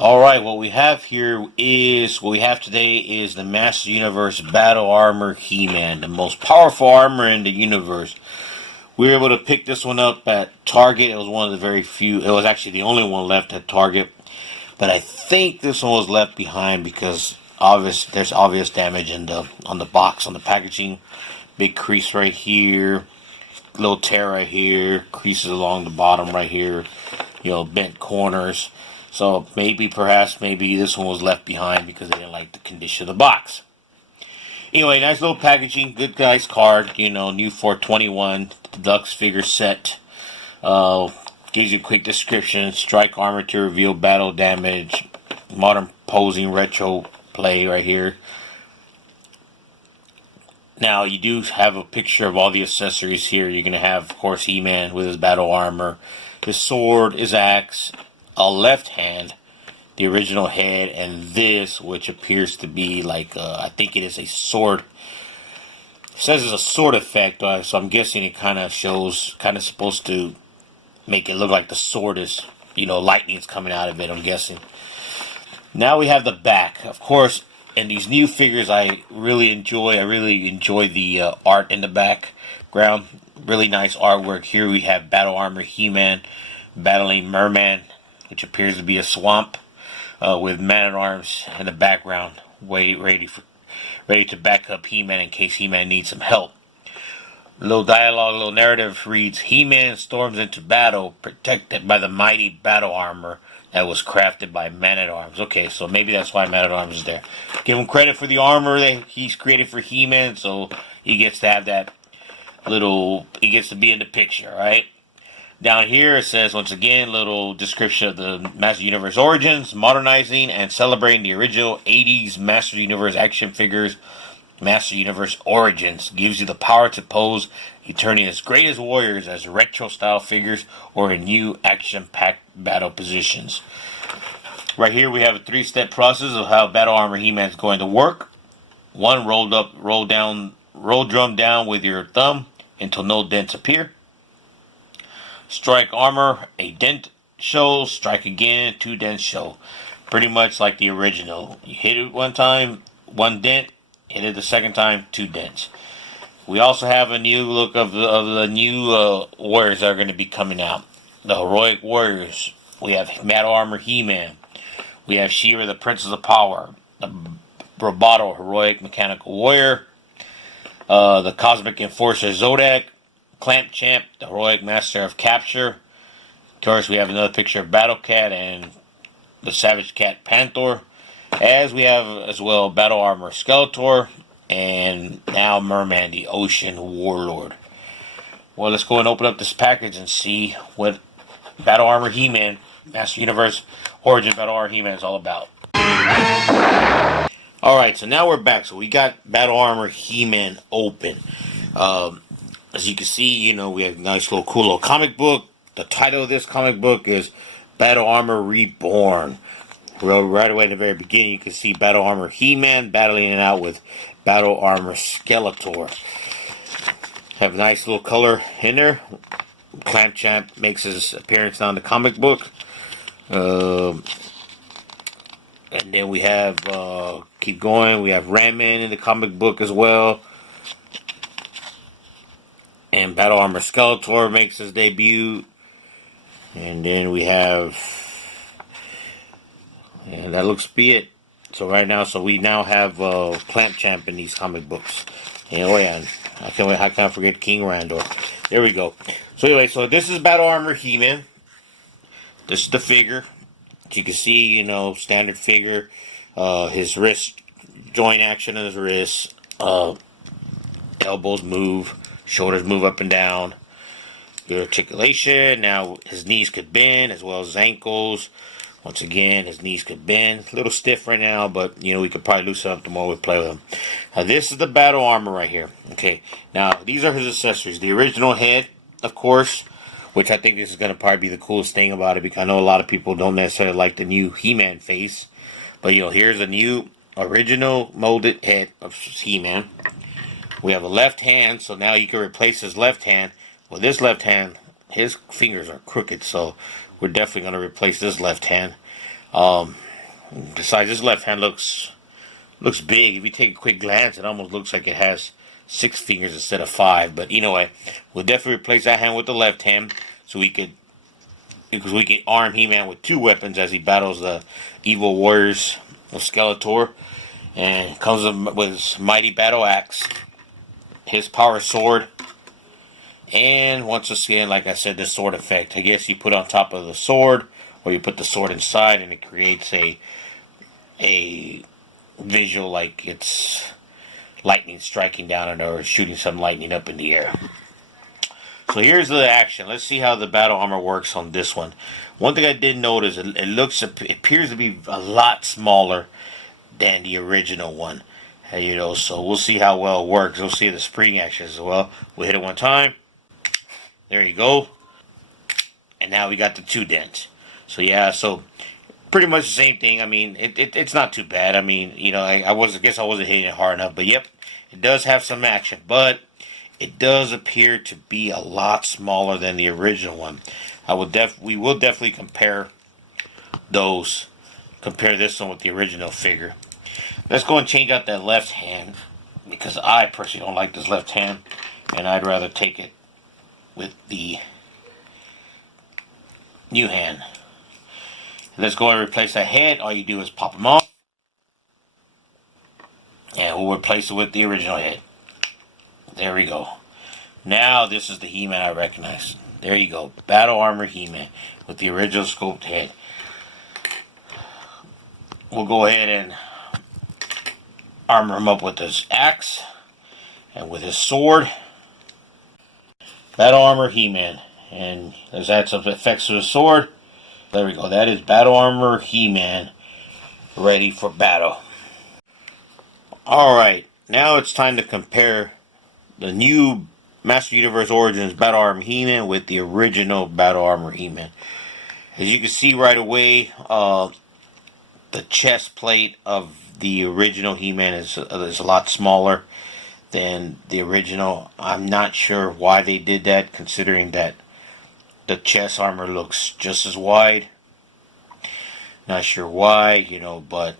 Alright, what we have today is the Master Universe Battle Armor He-Man, the most powerful armor in the universe. We were able to pick this one up at Target. It was one of the very few, it was actually the only one left at Target. But I think this one was left behind because there's obvious damage on the box, on the packaging. Big crease right here, little tear right here, creases along the bottom right here, bent corners. So maybe this one was left behind because they didn't like the condition of the box. Anyway, nice little packaging, good nice card, new 421 deluxe figure set. Gives you a quick description, strike armor to reveal battle damage, modern posing retro play right here. Now, you do have a picture of all the accessories here. You're going to have, of course, He-Man with his battle armor, his sword, his axe, a left hand, the original head, and this, which appears to be like, I think it is a sword. It says it's a sword effect, so I'm guessing it kind of supposed to make it look like the sword is, lightning's coming out of it, I'm guessing. Now we have the back. Of course, in these new figures, I really enjoy the art in the background. Really nice artwork. Here we have Battle Armor He-Man battling Merman, which appears to be a swamp, with Man-at-Arms in the background, ready to back up He-Man in case He-Man needs some help. A little dialogue, a little narrative reads, He-Man storms into battle, protected by the mighty battle armor that was crafted by Man-at-Arms. Okay, so maybe that's why Man-at-Arms is there. Give him credit for the armor that he's created for He-Man, so he gets to have he gets to be in the picture, right? Down here it says, once again, little description of the Master Universe origins, modernizing and celebrating the original 80s Master Universe action figures. Master Universe Origins gives you the power to pose Eternia's greatest warriors as retro-style figures or in new action-packed battle positions. Right here we have a 3-step process of how Battle Armor He-Man is going to work. 1, roll drum down with your thumb until no dents appear. Strike armor, a dent shows. Strike again, 2 dents show. Pretty much like the original. You hit it one time, 1 dent. Hit it the second time, 2 dents. We also have a new look of the new warriors that are going to be coming out. The Heroic Warriors. We have Battle Armor He-Man. We have She-Ra, the Princess of Power. The Roboto, Heroic Mechanical Warrior. The Cosmic Enforcer Zodak. Clamp Champ, the Heroic Master of Capture. Of course, we have another picture of Battle Cat and the Savage Cat Panther. As we have as well Battle Armor Skeletor and now Merman, the Ocean Warlord. Well, let's go and open up this package and see what Battle Armor He-Man, Master Universe Origin Battle Armor He-Man is all about. Alright, so now we're back. So we got Battle Armor He-Man open. As you can see, we have a nice cool little comic book. The title of this comic book is Battle Armor Reborn. Well, right away in the very beginning, you can see Battle Armor He-Man battling it out with Battle Armor Skeletor. Have a nice little color in there. Clamp Champ makes his appearance on the comic book. And then we have, keep going, we have Ram-Man in the comic book as well. And Battle Armor Skeletor makes his debut. And then we have... and that looks to be it. So we now have Clamp Champ in these comic books. And how can I forget King Randor? There we go. So anyway, this is Battle Armor He-Man. This is the figure. As you can see, standard figure. His wrist joint action in his wrist. Elbows move. Shoulders move up and down. Good articulation. Now his knees could bend as well as his ankles. Once again, his knees could bend. A little stiff right now, but, we could probably loosen up the more we play with him. Now, this is the battle armor right here. Okay, now, these are his accessories. The original head, of course, which I think this is going to probably be the coolest thing about it, because I know a lot of people don't necessarily like the new He-Man face. But, here's a new original molded head of He-Man. We have a left hand, so now you can replace his left hand. Well, this left hand, his fingers are crooked, so we're definitely going to replace this left hand. Besides, this left hand looks big. If you take a quick glance, it almost looks like it has 6 fingers instead of 5. But anyway, we'll definitely replace that hand with the left hand, so because we could arm He-Man with 2 weapons as he battles the evil warriors of Skeletor. And comes with his mighty battle axe, his power sword, and once again, like I said, the sword effect. I guess you put on top of the sword, or you put the sword inside, and it creates a visual like it's lightning striking down it or shooting some lightning up in the air. So here's the action. Let's see how the battle armor works on this one. One thing I did notice, it appears to be a lot smaller than the original one. So we'll see how well it works. We'll see the spring action as well. We'll hit it one time. There you go. And now we got the 2 dents. So yeah, so pretty much the same thing. I mean, it's not too bad. I mean, I guess I wasn't hitting it hard enough. But yep, it does have some action. But it does appear to be a lot smaller than the original one. We will definitely compare those. Compare this one with the original figure. Let's go and change out that left hand, because I personally don't like this left hand, and I'd rather take it with the new hand. Let's go and replace that head. All you do is pop them off, and we'll replace it with the original head. There we go. Now this is the He-Man I recognize. There you go. Battle Armor He-Man with the original sculpt head. We'll go ahead and armor him up with his axe and with his sword. Battle Armor He-Man. And let's add some effects to the sword. There we go. That is Battle Armor He-Man ready for battle. Alright, now it's time to compare the new Master Universe Origins Battle Armor He-Man with the original Battle Armor He-Man. As you can see right away, the chest plate of the original He-Man is a lot smaller than the original. I'm not sure why they did that, considering that the chest armor looks just as wide. Not sure why, but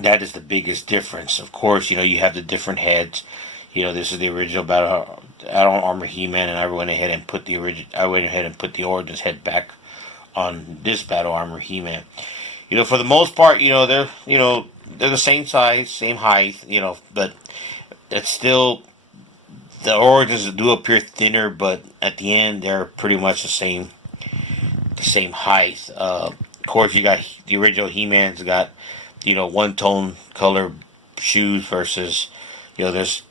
that is the biggest difference. Of course, you have the different heads. This is the original Battle Armor He-Man, and I went ahead and put the Origins head back on this Battle Armor He-Man. For the most part, they're the same size, same height, but it's still, the Origins do appear thinner, but at the end they're pretty much the same height. Of course, you got the original He-Man's got, one tone color shoes versus, there's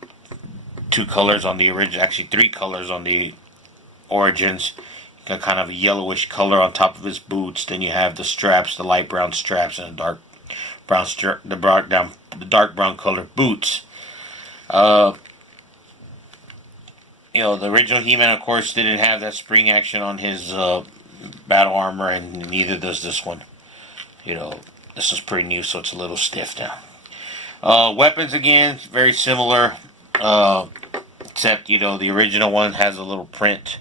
2 colors on the original, actually 3 colors on the Origins. Got kind of a yellowish color on top of his boots. Then you have the straps, the light brown straps, and the dark brown color boots. The original He-Man, of course, didn't have that spring action on his battle armor, and neither does this one. This is pretty new, so it's a little stiff now. Weapons, again, very similar, except, the original one has a little print,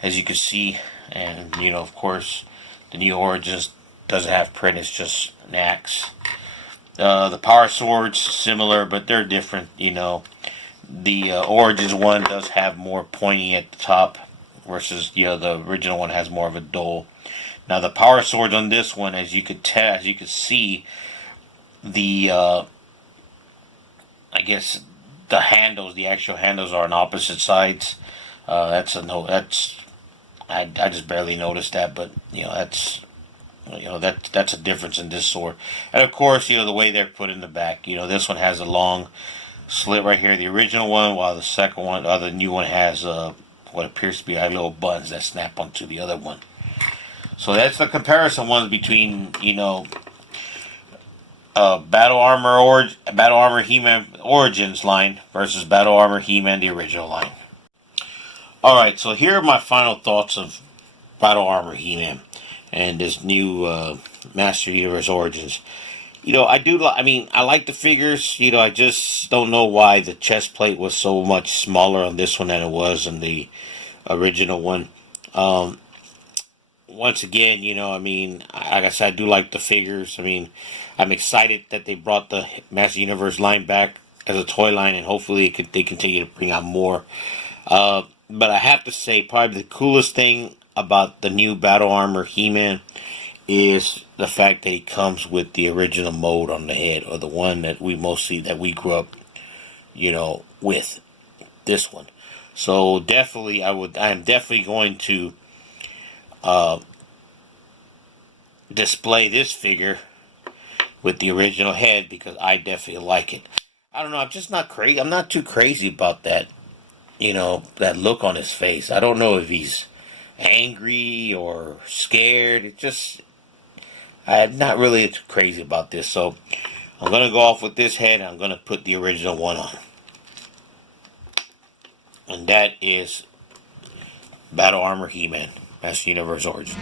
as you can see, and of course the new Origins doesn't have print, it's just an axe. The power swords similar, but they're different. The Origins one does have more pointy at the top, versus the original one has more of a dull. Now the power swords on this one, as you could see, the I guess the handles, the actual handles, are on opposite sides. I just barely noticed that, but that's a difference in this sword. And of course, the way they're put in the back. This one has a long slit right here, the original one, while the second one, the new one, has what appears to be little buttons that snap onto the other one. So that's the comparison ones between Battle Armor He-Man Origins line versus Battle Armor He-Man the original line. Alright, so here are my final thoughts of Battle Armor He-Man and this new Master Universe Origins. I like the figures. I just don't know why the chest plate was so much smaller on this one than it was in the original one. once again, like I said, I do like the figures. I mean, I'm excited that they brought the Master Universe line back as a toy line, and hopefully they continue to bring out more. But I have to say, probably the coolest thing about the new Battle Armor He-Man is the fact that he comes with the original mold on the head, or the one that we mostly that we grew up, with this one. So definitely, I am definitely going to display this figure with the original head because I definitely like it. I don't know. I'm just not crazy. I'm not too crazy about that. That look on his face. I don't know if he's angry or scared. I'm not really too crazy about this. So I'm going to go off with this head. And I'm going to put the original one on. And that is Battle Armor He-Man, Master Universe Origins.